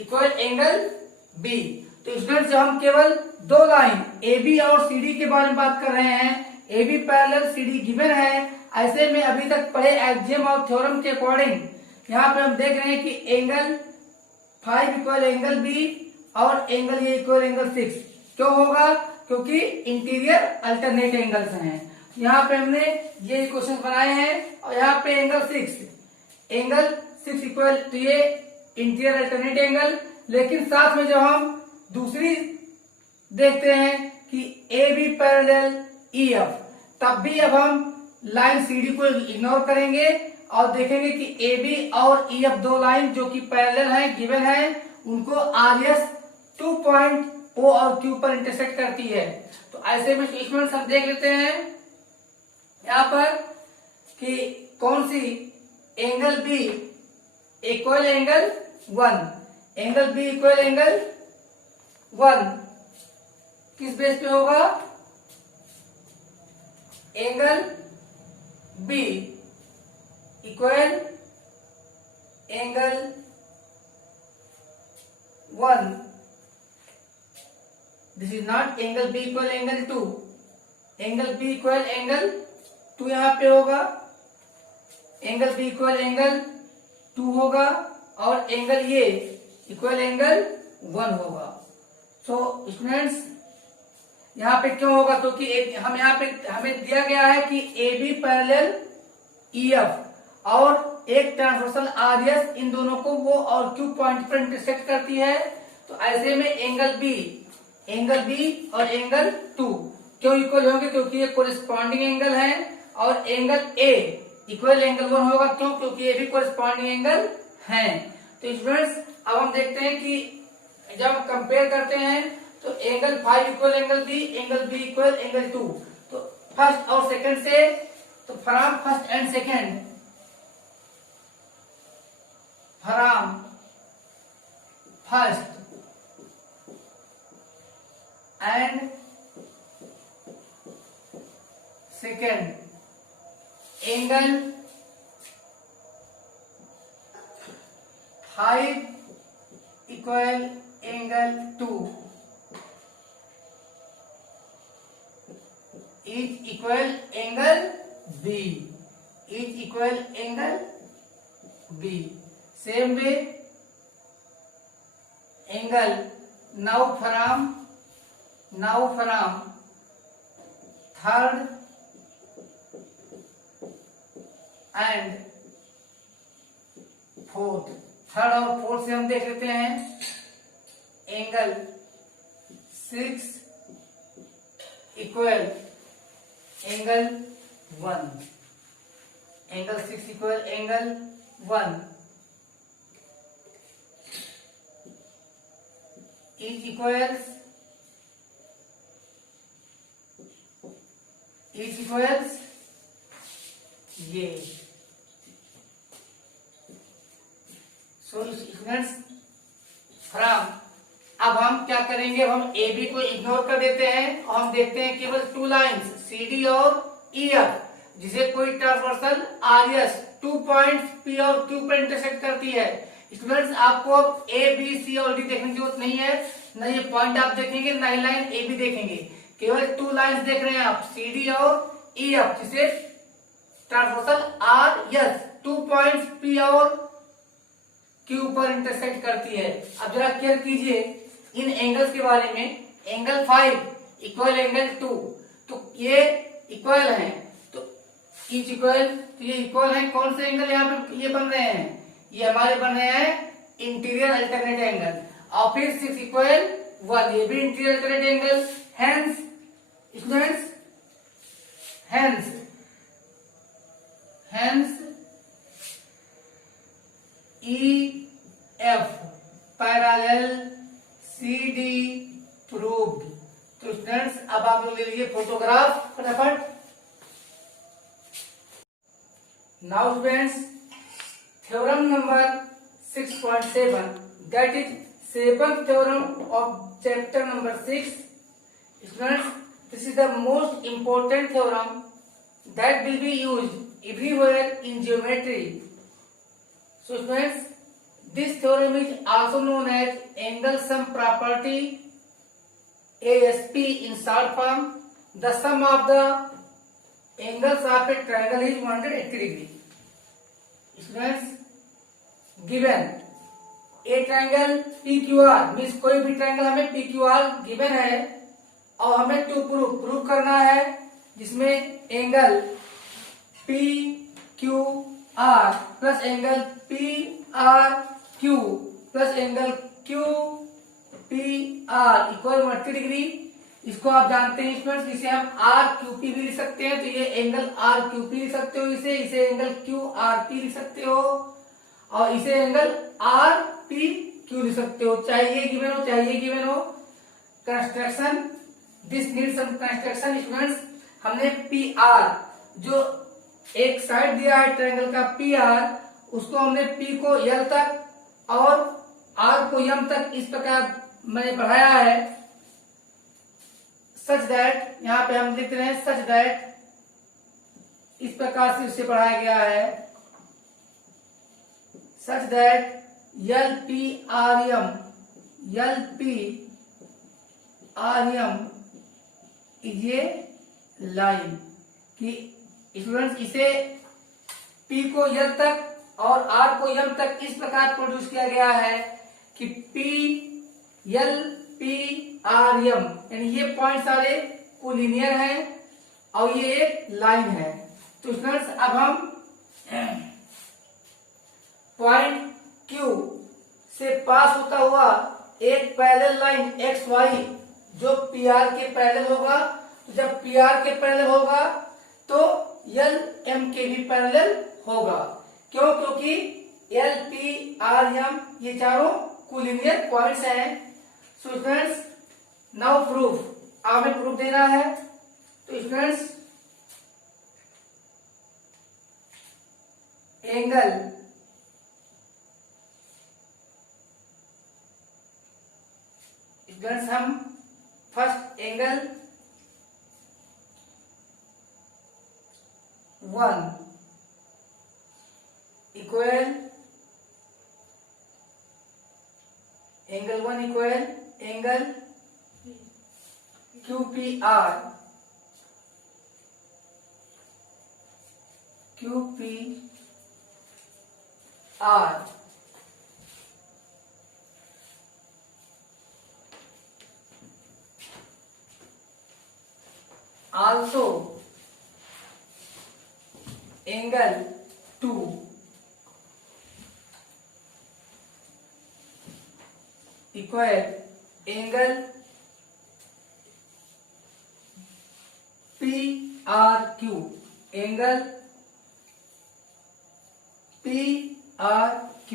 equal angle B। तो स्टूडेंट्स जब हम केवल दो लाइन AB और CD के बारे में बात कर रहे हैं, AB पैरेलल CD गिवन है, ऐसे में अभी तक पढ़े एक्सियम और थ्योरम के अकॉर्डिंग यहाँ पे हम देख रहे हैं कि एंगल 5 इक्वल एंगल बी और एंगल ए इक्वल एंगल 6। क्यों होगा? क्योंकि इंटीरियर अल्टरनेट एंगल्स हैं। यहाँ पे हमने ये क्वेश्चन बनाए हैं और यहाँ पे एंगल 6 इक्वल टू ये इंटीरियर अल्टरनेट एंगल। लेकिन साथ में जब हम दूसरी देखते हैं कि A B parallel E F, तब भी अब हम लाइन सी डी को इग्नोर करेंगे और देखेंगे कि ए बी और ई एफ दो लाइन जो कि पैरेलल है गिवन है उनको आर एस 2 पॉइंट ओ और क्यू पर इंटरसेक्ट करती है। तो ऐसे में स्टूडेंट्स हम देख लेते हैं यहाँ पर कि कौन सी angle B equal angle 1, angle B equal angle 1 किस बेस पे होगा, angle B equal angle 1, this is not angle B equal angle 2, angle B equal angle 2 यहां पे होगा, एंगल बी इक्वल एंगल 2 होगा और एंगल ये इक्वल एंगल 1 होगा। सो स्टूडेंट्स यहाँ पे क्यों होगा, तो कि हम यहाँ पे हमें दिया गया है कि A B parallel E F और एक ट्रांसवर्सल आर एस इन दोनों को वो और क्यू पॉइंट पर इंटरसेक्ट करती है। तो ऐसे में एंगल बी और एंगल 2 क्यों इक्वल होंगे, क्योंकि ये कोरिस्पॉन्डिंग एंगल है और एंगल ए इक्वल एंगल 1 होगा, क्यों, क्योंकि ये भी कोरिस्पॉन्डिंग एंगल है। तो स्टूडेंट्स अब हम देखते हैं कि जब कंपेयर करते हैं तो angle 5 equal angle B equal angle 2। तो फर्स्ट और सेकंड से, तो from first and second, from first and second angle 5 equal angle 2 is equal angle B, is equal angle B. Same way angle now from third and fourth, third और fourth से हम देख लेते हैं angle 6 equal angle 1, angle 6 equal angle 1 is equals ये। So students from, अब हम क्या करेंगे, अब हम ए बी को इग्नोर कर देते हैं और हम देखते हैं केवल 2 लाइंस सी डी और ई एफ जिसे कोई transversal R S 2 points P और क्यू पर इंटरसेक्ट करती है। स्टूडेंट्स आपको अब ए बी सी और डी देखने की जरूरत नहीं है, न ये पॉइंट आप देखेंगे न ही लाइन ए बी देखेंगे, केवल 2 लाइंस देख रहे हैं आप सी डी और ई एफ जिसे transversal R S 2 points P और क्यू पर इंटरसेक्ट करती है। अब जरा केयर कीजिए इन एंगल्स के बारे में, एंगल 5 इक्वल एंगल 2, तो ये इक्वल है, तो इज इक्वल, तो ये इक्वल है, कौन से एंगल यहाँ पे ये बन रहे हैं, ये हमारे बन रहे हैं इंटीरियर अल्टरनेट एंगल। और फिर 6 इक्वल 1, ये भी interior alternate angle. Hence students, hence E F parallel C D proved. तो स्टूडेंट्स अब आप लोग ले लीजिए फोटोग्राफ फटाफट। Now students theorem number 6.7, that is seventh theorem of chapter number 6। Students this is the most important theorem that will be used everywhere in geometry. So students, this theorem is also known as angle sum property, ASP in short form. The sum of the angles of a triangle is 180 degree. Students, given a triangle PQR means कोई भी triangle हमें PQR given है और हमें to prove करना है जिसमें angle P Q R plus angle P R Q plus angle Q P are equal 180 degree. इसको आप जानते हैं स्टूडेंट्स, इसे हम आर क्यू पी भी लिख सकते हैं, तो ये एंगल आर क्यू पी लिख सकते हो, इसे एंगल क्यू आर पी लिख सकते हो, और इसे एंगल आर पी क्यू लिख सकते हो, चाहिए गिवन हो। Construction, this need some construction students. हमने पी आर, जो एक साइड दिया है ट्रायंगल का पी आर, उसको हमने पी को एल तक और आर को एम तक इस प्रकार मैंने बढ़ाया है, सच दैट, यहां पे हम लिख रहे हैं सच दैट, इस प्रकार से उसे बढ़ाया गया है, such that L P R M ये लाइन कि स्टूडेंट्स इसे P को एल तक और R को एम तक इस प्रकार प्रोड्यूस किया गया है कि P L P R M, यानी ये पॉइंट सारे कोलिनियर हैं और ये एक लाइन है। तो स्टूडेंट्स अब हम पॉइंट Q से पास होता हुआ एक पैरेलल लाइन एक्स वाई जो पी आर के पैरेलल होगा, तो जब पी आर के पैरेलल होगा तो एल एम के भी पैरेलल होगा। क्यों? क्योंकि एल पी आर एम ये चारों कोलिनियर पॉइंट्स हैं। सो स्टूडेंट्स नाउ प्रूफ, हमें प्रूफ देना है। तो स्टूडेंट्स एंगल स्टूडेंट्स हम first angle 1 equal angle QPR also angle 2 equal angle PRQ, angle PRQ।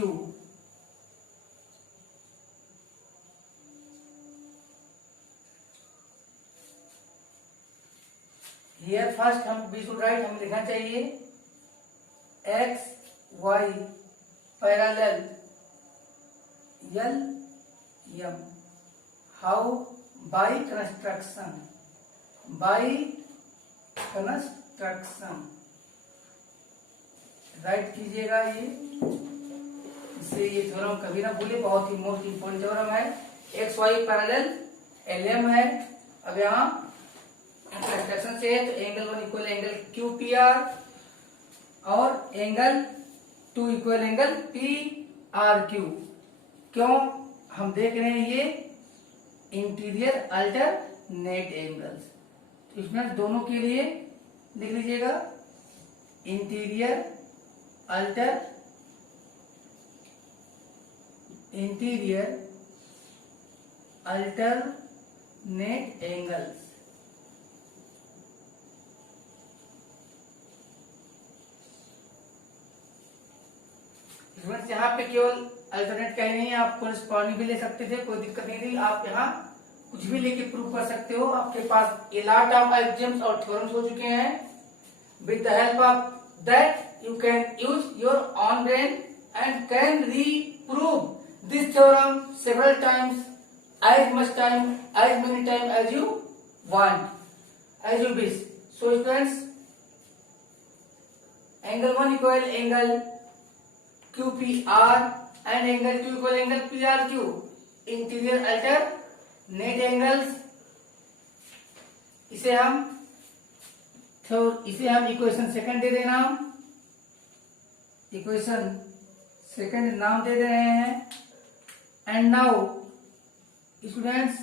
Here first we should write, हमें लिखना चाहिए x y parallel L M। How? by construction write कीजिएगा ये, इससे ये थ्योरम कभी ना भूले, बहुत ही मोस्ट इंपोर्टेंट थ्योरम है। X Y parallel L M है। अब यहाँ कंस्ट्रक्शन से है तो angle 1 equal angle Q P R और angle 2 equal angle P R Q. क्यों? हम देख रहे हैं ये इंटीरियर अल्टरनेट एंगल्स, तो इसमें दोनों के लिए लिख लीजिएगा इंटीरियर अल्टरनेट एंगल्स। यहाँ पे केवल अल्टरनेट का ही नहीं है, आप कोरेस्पॉन्डिंग भी ले सकते थे, कोई दिक्कत नहीं थी। आप यहाँ कुछ भी लेके प्रूव कर सकते हो। आपके पास ए लॉट ऑफ एग्जाम्स और थ्योरम्स हो चुके हैं। With the help of that you can use your own brain and can reprove this theorem several times, as many time as you want, as you wish. So students, angle 1 equal angle QPR and angle 2 equal angle PRQ, interior alternate angles। इसे हम equation second दे देना, equation second नाम दे दे रहे हैं। And now students,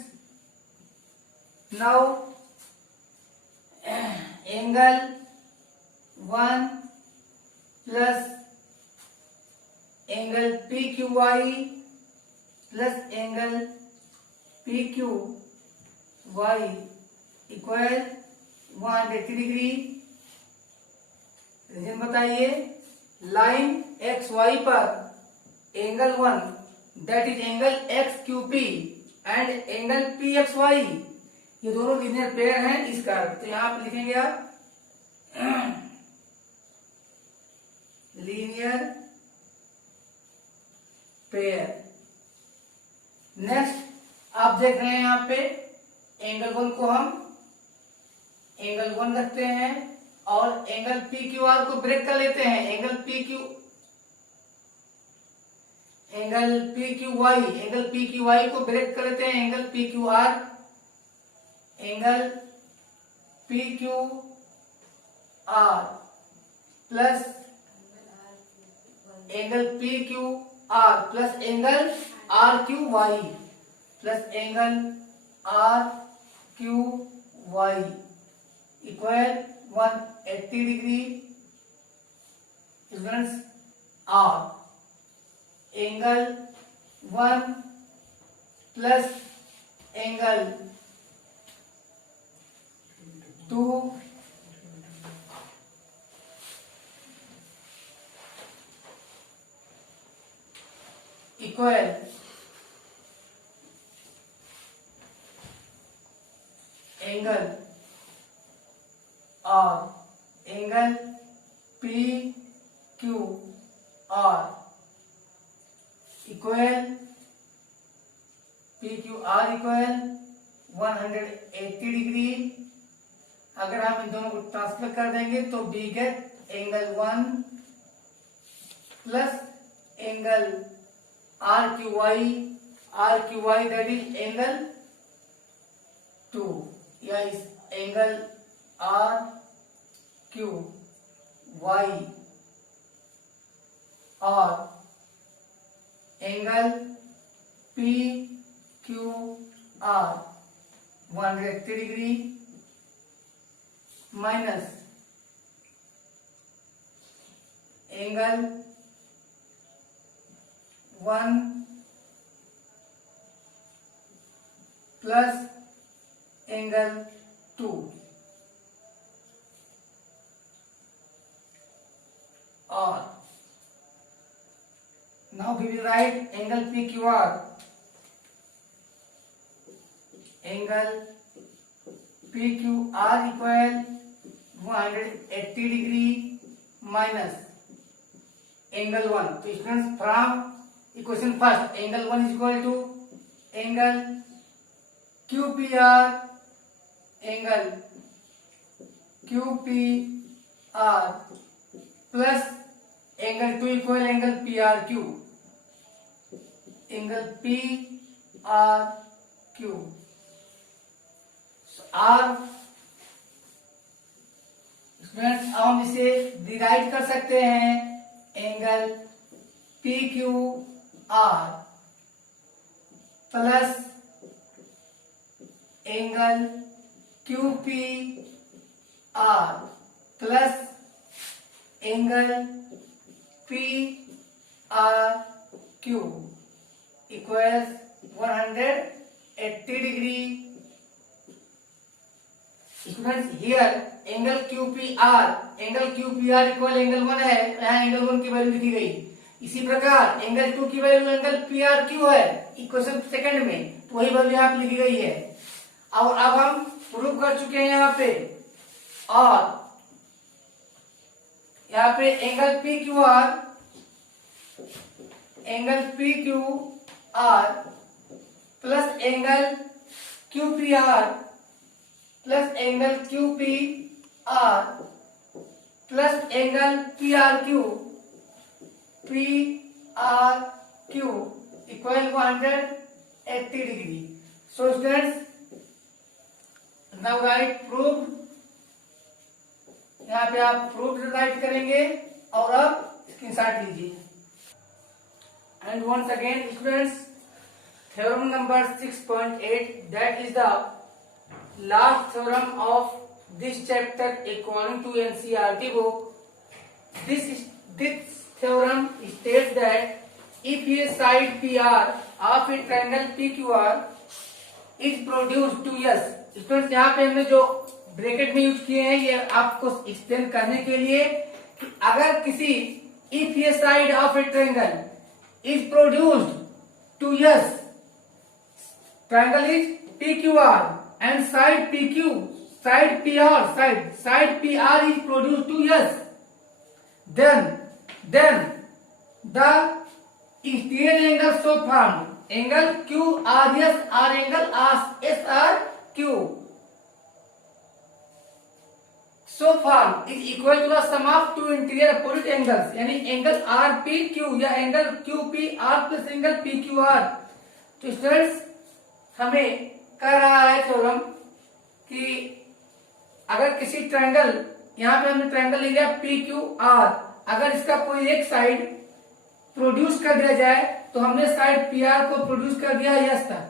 now angle 1 plus angle PQY plus angle PQY equal 180 degree. Reason बताइए। Line X Y पर angle 1 that is angle X Q P and angle P X Y, ये दोनों linear pair हैं इस कारण। तो यहां आप लिखेंगे आप लीनियर पेयर। नेक्स्ट आप देख रहे हैं यहां पे एंगल 1 को हम एंगल 1 रखते हैं और एंगल पी क्यू आर को ब्रेक कर लेते हैं। एंगल पी क्यू वाई को ब्रेक कर लेते हैं। Angle P Q R plus angle P Q R plus angle R Q Y plus angle R Q Y equal 180 degree. Students are angle 1 plus angle 2 equal angle और angle P Q R equal P Q R equal 180 degree. अगर हम इन दोनों को transfer कर देंगे तो we get angle 1 plus angle R Q Y that is angle 2 या इस एंगल आर क्यू वाई और angle P Q R 180 degree minus angle 1 plus angle 2 और now we will write angle PQR. Angle PQR equal 180 degree minus angle 1. So students, from equation first, angle 1 is equal to angle QPR, angle QPR plus angle 2 equal angle PRQ. Angle P R Q R students हम इसे derive कर सकते हैं angle P Q R plus angle Q P are plus angle P R Q equals 180 degree. Students, here angle QPR equal angle 1 है, यहाँ angle 1 की value लिखी गई। इसी प्रकार एंगल 2 की वैल्यू एंगल PRQ है इक्वेशन सेकंड में, तो वही वैल्यू यहाँ पे लिखी गई है। और अब हम प्रूव कर चुके हैं यहाँ पे, और यहाँ पे angle PQR plus angle QPR plus angle QPR plus angle PRQ equal 180 degree. So students, now right proved. यहाँ पे आप प्रूव्ड राइट करेंगे और अब स्क्रीनशॉट लीजिए। And once again students, theorem number 6.8, that is the last theorem of this chapter according to NCERT book. This theorem states that if a side PR of a triangle PQR is produced to us, students यहाँ पे हमने जो bracket में use किए हैं ये आपको explain करने के लिए कि अगर किसी if a side of a triangle is produced to yes triangle is PQR and side PQ side PR side PR is produced to S, then the exterior angle so formed angle QRS or angle SRQ so formed is equal to the sum of two interior opposite angles, यानी angle RPQ या angle QPR plus angle PQR। तो students हमें कह रहा है theorem कि अगर किसी ट्रायंगल, यहां पे हमने ट्रायंगल ले लिया PQR, अगर इसका कोई एक साइड प्रोड्यूस कर दिया जाए तो हमने साइड PR को प्रोड्यूस कर दिया यस तक,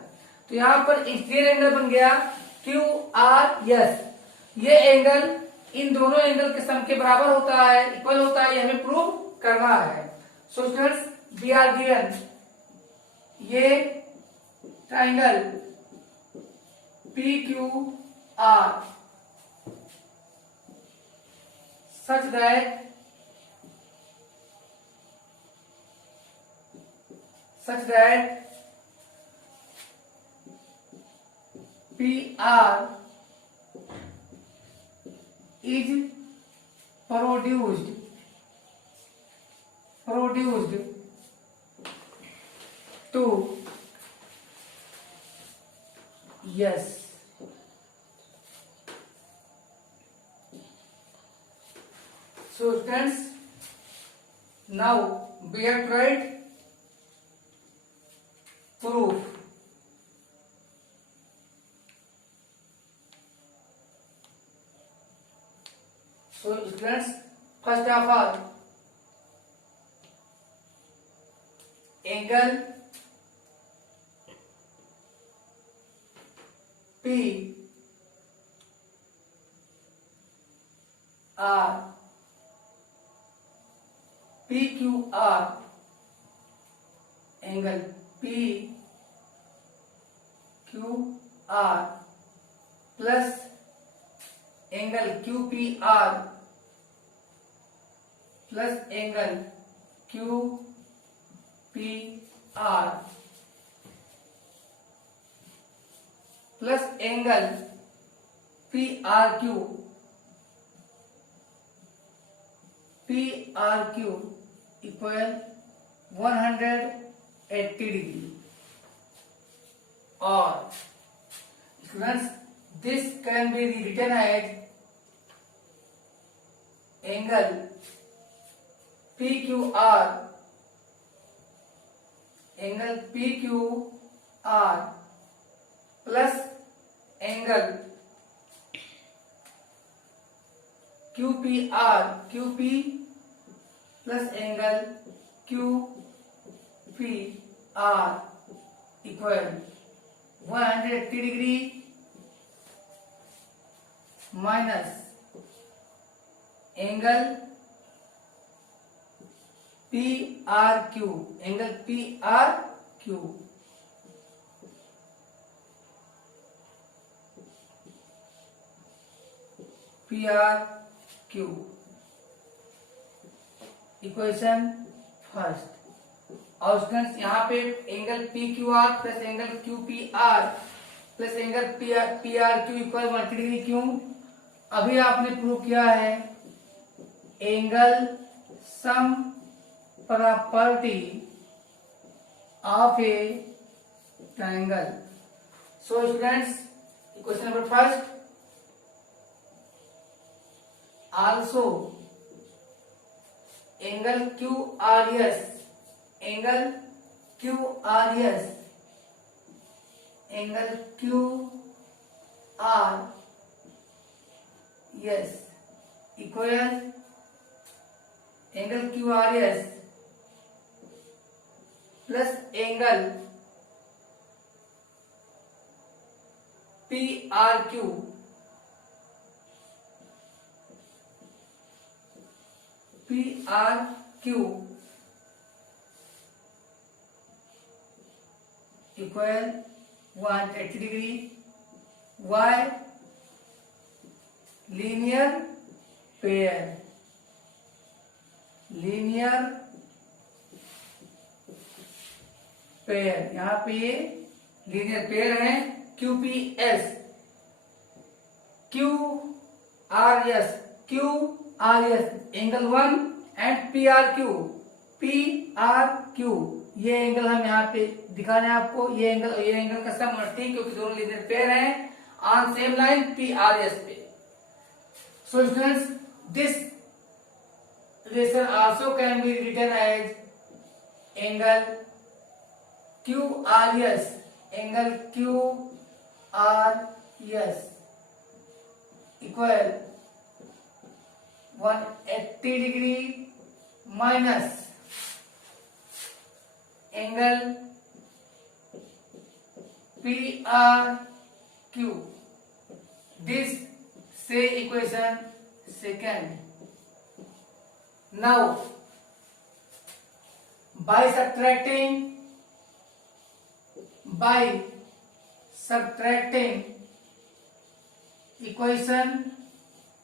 तो यहां पर एक्सटीरियर एंगल बन गया QRS। ये एंगल इन दोनों एंगल के सम के बराबर होता है, इक्वल होता है, ये हमें प्रूव करना है। So students we are given ये triangle PQR such that PR is produced to yes। So students, now we have tried proof. So students, first of all, angle P R PQR angle PQR plus angle QPR plus angle QPR plus angle PRQ equal 180 degree, or students this can be written as angle PQR plus angle QP plus angle QPR equal 180 degree minus angle PRQ equation first. और students यहाँ पे angle PQR plus angle QPR plus angle PRQ equal 180 degree क्यों? अभी आपने prove किया है angle sum property of a triangle. So students question number first, also angle QRS equal angle QRS plus angle PRQ equal 180 degree y linear pair, linear pair, यहां पे ये linear pair है। QPS, QRS, QRS angle 1 and PRQ, ये angle हम यहाँ पे दिखा रहे हैं आपको। ये एंगल का सम मल्टी, क्योंकि दोनों लीनियर पेयर हैं ऑन सेम लाइन PRS पे। So students, this relation also can be written as angle QRS, angle QRS equal 180 degree minus angle PRQ. This say equation second. Now by subtracting equation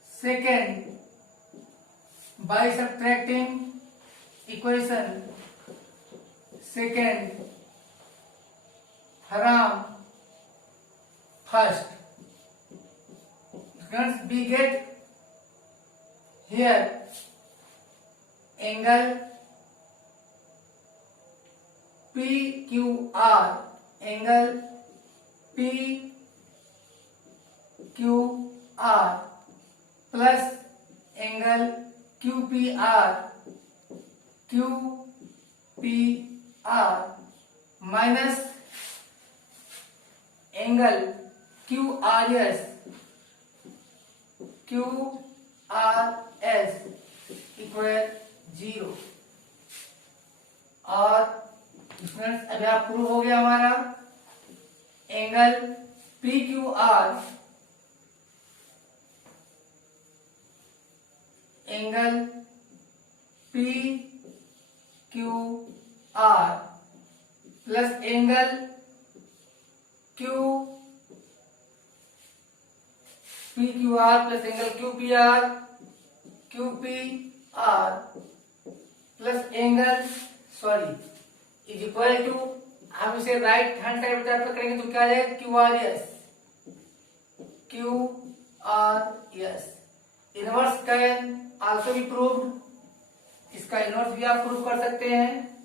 second, by subtracting equation second from first, we get here angle PQR, angle PQR plus angle QPR minus angle QRS equal 0। और students अभी आप prove हो गया हमारा angle PQR, angle PQR plus angle PQR plus angle QPR plus angle is equal to, हम इसे right hand side पर करेंगे तो क्या आ जाएगा QRS। Inverse can also be proved, इसका इनवर्स भी आप प्रूव कर सकते हैं।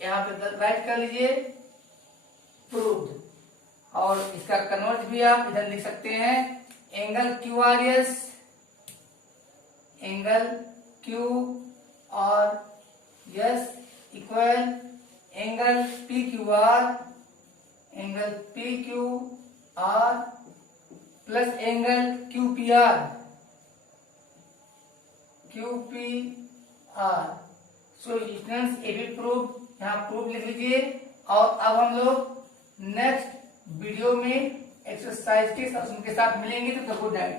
यहाँ पे राइट कर लीजिए प्रूव्ड, और इसका कन्वर्ट भी आप इधर लिख सकते हैं angle QRS, angle QRS equal angle PQR plus angle QPR। So students ये भी प्रूफ, यहाँ प्रूफ लिख लीजिए। और अब हम लोग नेक्स्ट वीडियो में एक्सरसाइज के साथ मिलेंगे। तो गुड नाइट।